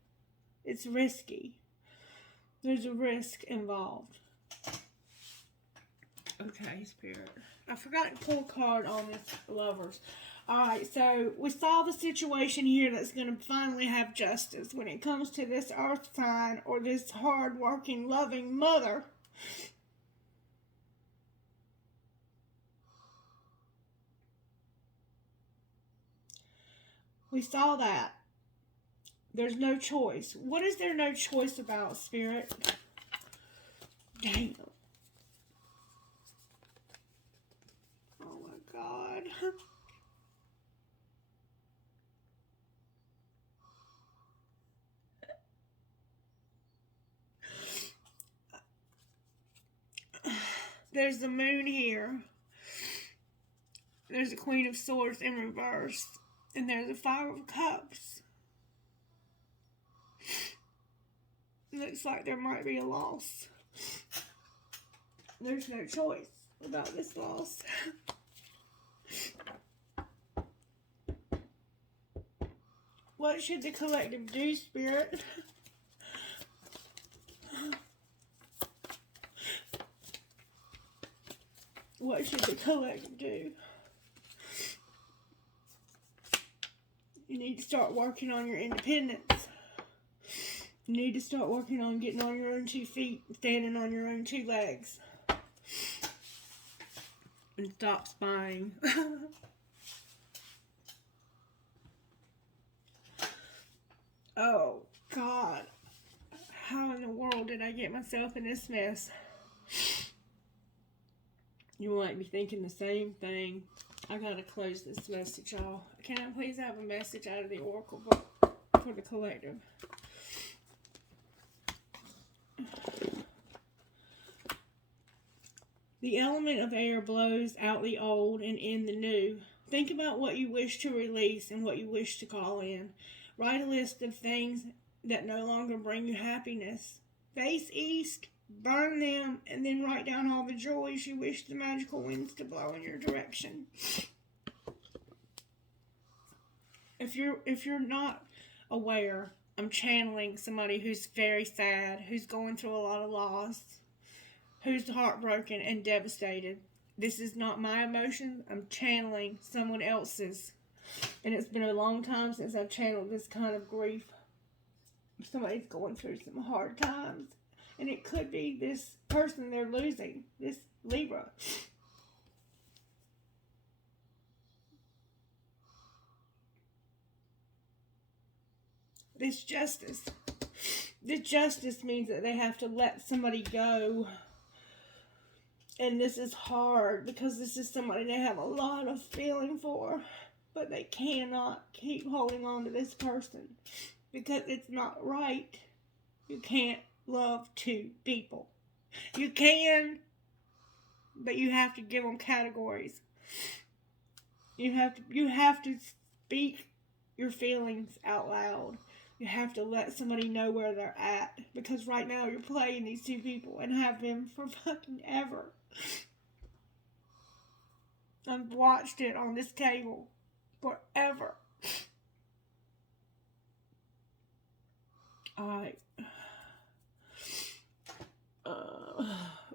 It's risky. There's a risk involved. Okay, Spirit. I forgot to pull a card on this, Lovers. Alright, so we saw the situation here that's going to finally have justice when it comes to this earth sign or this hard-working, loving mother. We saw that. There's no choice. What is there no choice about, Spirit? Damn. Oh my God. There's the moon here. There's the Queen of Swords in reverse. And there's the Five of Cups. Looks like there might be a loss. There's no choice about this loss. What should the collective do, Spirit? What should the collective do? You need to start working on your independence. You need to start working on getting on your own 2 feet, standing on your own 2 legs. and stop spying. Oh, God. How in the world did I get myself in this mess? You might be thinking the same thing. I gotta close this message, y'all. Can I please have a message out of the Oracle book for the collective? The element of air blows out the old and in the new. Think about what you wish to release and what you wish to call in. Write a list of things that no longer bring you happiness. Face east, burn them, and then write down all the joys you wish the magical winds to blow in your direction. If you're not aware, I'm channeling somebody who's very sad, who's going through a lot of loss, who's heartbroken and devastated. This is not my emotion. I'm channeling someone else's. And it's been a long time since I've channeled this kind of grief. Somebody's going through some hard times. And it could be this person they're losing, this Libra. This justice. This justice means that they have to let somebody go. And this is hard because this is somebody they have a lot of feeling for. But they cannot keep holding on to this person because it's not right. You can't love two people. You can, but you have to give them categories. You have to speak your feelings out loud. You have to let somebody know where they're at, because right now you're playing these two people and have been for fucking ever. I've watched it on this cable forever. Alright.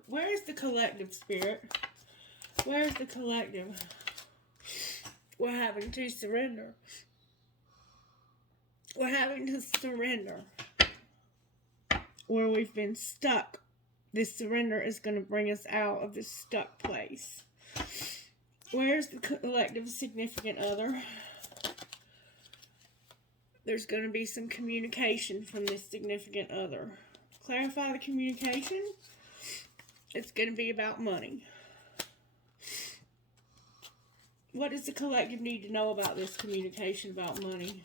Where's the collective, Spirit? Where's the collective? We're having to surrender. We're having to surrender where we've been stuck. This surrender is going to bring us out of this stuck place. Where's the collective significant other? There's going to be some communication from this significant other. Clarify the communication. It's going to be about money. What does the collective need to know about this communication about money?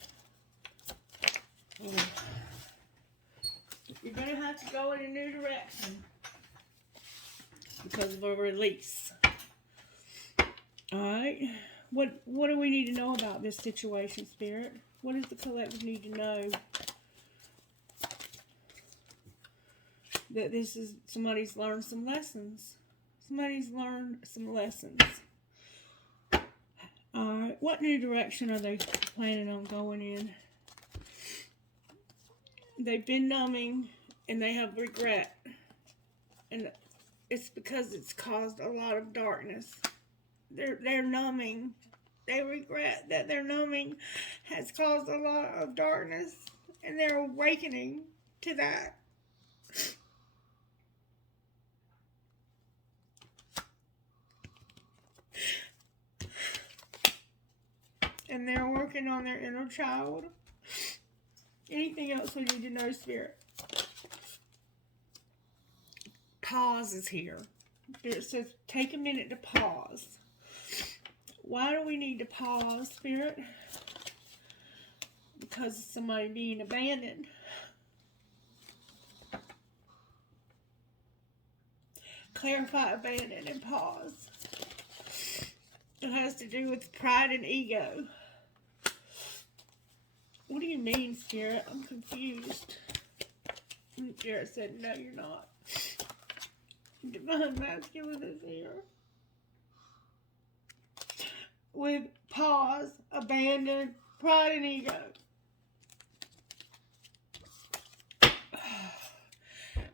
You're going to have to go in a new direction because of a release. Alright. What do we need to know about this situation, Spirit? What does the collective need to know? That this is, somebody's learned some lessons. Somebody's learned some lessons. Alright. What new direction are they planning on going in? They've been numbing and they have regret. And it's because it's caused a lot of darkness. They're numbing. They regret that their numbing has caused a lot of darkness. And they're awakening to that. And they're working on their inner child. Anything else we need to know, Spirit? Pause is here. Spirit says, take a minute to pause. Why do we need to pause, Spirit? Because of somebody being abandoned. Clarify abandoned and pause. It has to do with pride and ego. What do you mean, Spirit? I'm confused. Spirit said, no, you're not. Divine Masculine is here. With pause, abandon, pride, and ego.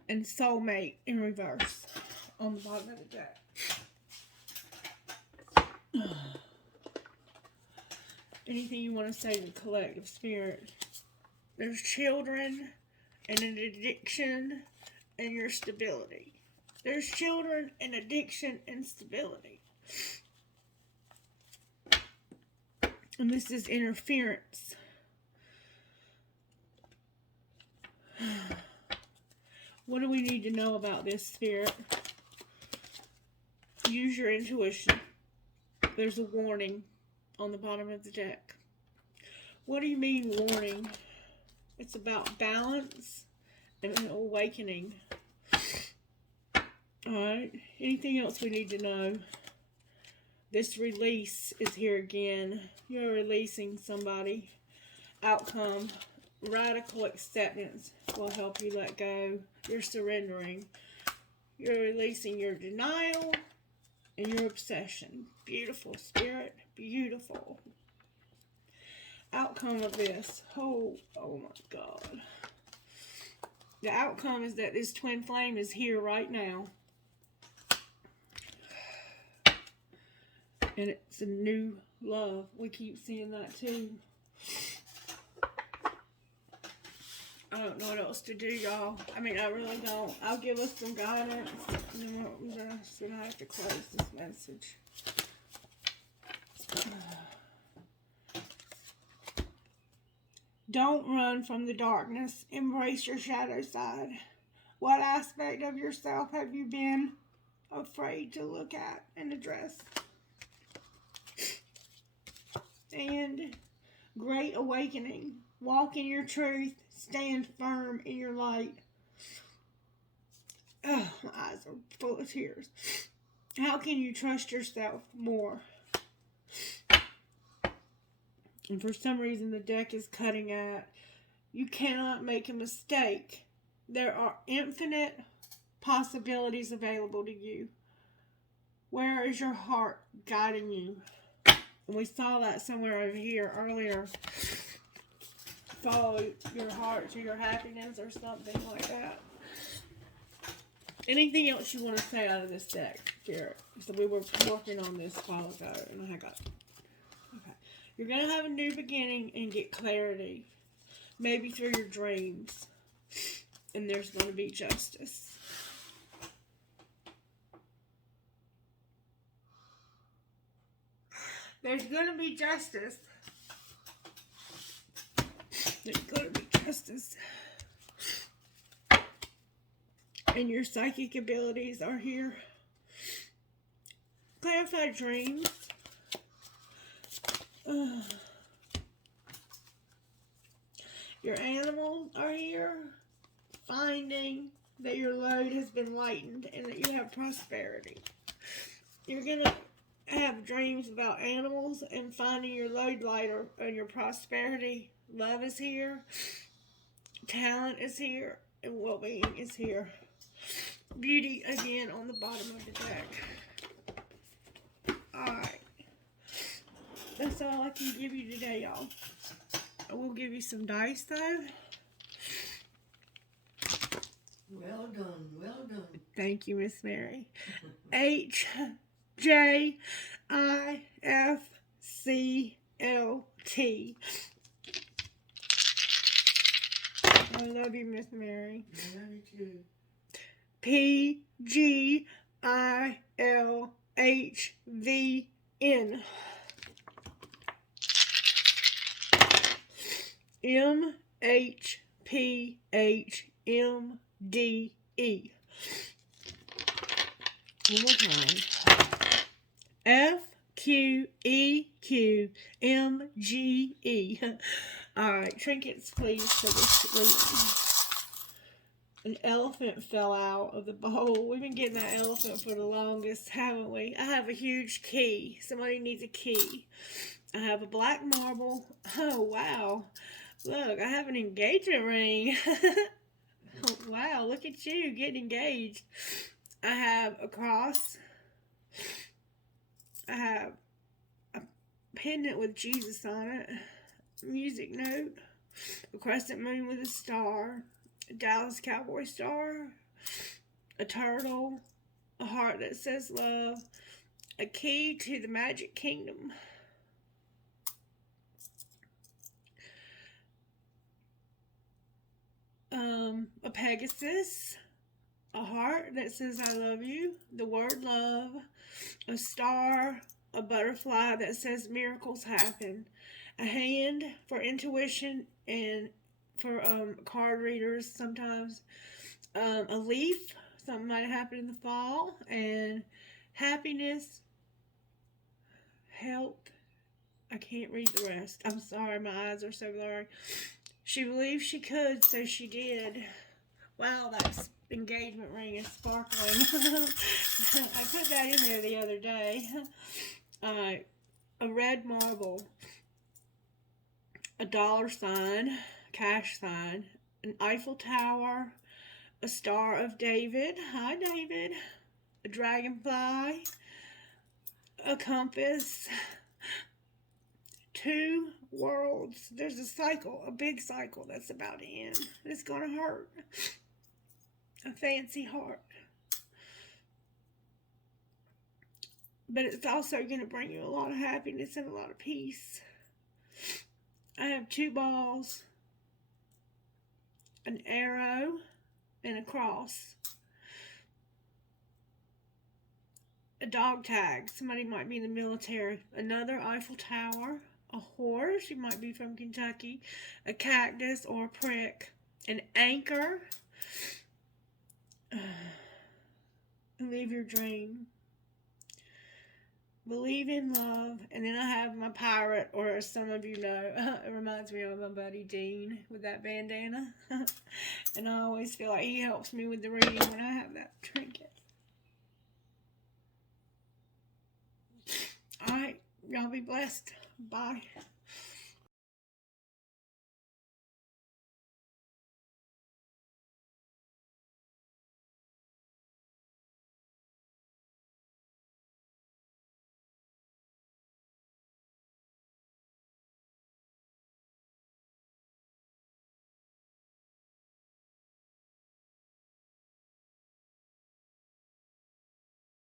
And soulmate in reverse on the bottom of the deck. Anything you want to say to the collective, Spirit? There's children and an addiction and your stability. There's children and addiction and stability. And this is interference. What do we need to know about this, Spirit? Use your intuition. There's a warning on the bottom of the deck. What do you mean, warning? It's about balance and an awakening. Alright, anything else we need to know? This release is here again. You're releasing somebody. Outcome. Radical acceptance will help you let go. You're surrendering. You're releasing your denial and your obsession. Beautiful, Spirit. Beautiful. Outcome of this. Oh my God. The outcome is that this twin flame is here right now. And it's a new love. We keep seeing that too. I don't know what else to do, y'all. I mean, I really don't. I'll give us some guidance. And then we're just going to have to close this message. Don't run from the darkness. Embrace your shadow side. What aspect of yourself have you been afraid to look at and address? And great awakening. Walk in your truth. Stand firm in your light. Oh, my eyes are full of tears. How can you trust yourself more? And for some reason the deck is cutting at, you cannot make a mistake. There are infinite possibilities available to you. Where is your heart guiding you? And we saw that somewhere over here earlier. Follow your heart to your happiness or something like that. Anything else you want to say out of this deck, Spirit? So we were working on this a while ago, and I got... Okay. You're going to have a new beginning and get clarity. Maybe through your dreams. And there's going to be justice. There's going to be justice. There's going to be justice. And your psychic abilities are here. Clarify dreams. Your animals are here. Finding that your load has been lightened and that you have prosperity. You're going to have dreams about animals and finding your load lighter and your prosperity. Love is here. Talent is here. And well-being is here. Beauty again on the bottom of the deck. Alright. That's all I can give you today, y'all. I will give you some dice, though. Well done, well done. Thank you, Miss Mary. HJIFCLT. I love you, Miss Mary. I love you too. PGILHVN. MHPHMDE. One more time. FQEQMGE. Alright, trinkets please for this reading. An elephant fell out of the bowl. We've been getting that elephant for the longest, haven't we? I have a huge key. Somebody needs a key. I have a black marble. Oh, wow. Look, I have an engagement ring. Oh, wow, look at you getting engaged. I have a cross. I have a pendant with Jesus on it. A music note. A crescent moon with a star. A Dallas Cowboy star. A turtle. A heart that says love. A key to the magic kingdom. A Pegasus, a heart that says I love you, the word love, a star, a butterfly that says miracles happen, a hand for intuition and for card readers sometimes, a leaf, something might happen in the fall, and happiness, health. I can't read the rest. I'm sorry, my eyes are so blurry. She believed she could, so she did. Wow, that engagement ring is sparkling. I put that in there the other day. A red marble, a dollar sign, cash sign, an Eiffel Tower, a Star of David. Hi, David. A dragonfly, a compass, 2 worlds. There's a cycle, a big cycle that's about to end. It's going to hurt. A fancy heart. But it's also going to bring you a lot of happiness and a lot of peace. I have 2 balls, an arrow, and a cross. A dog tag. Somebody might be in the military. Another Eiffel Tower. A horse. You might be from Kentucky. A cactus or a prick. An anchor. Live your dream. Believe in love. And then I have my pirate, or as some of you know, it reminds me of my buddy Dean with that bandana. And I always feel like he helps me with the reading when I have that trinket. Alright, y'all be blessed. Bye.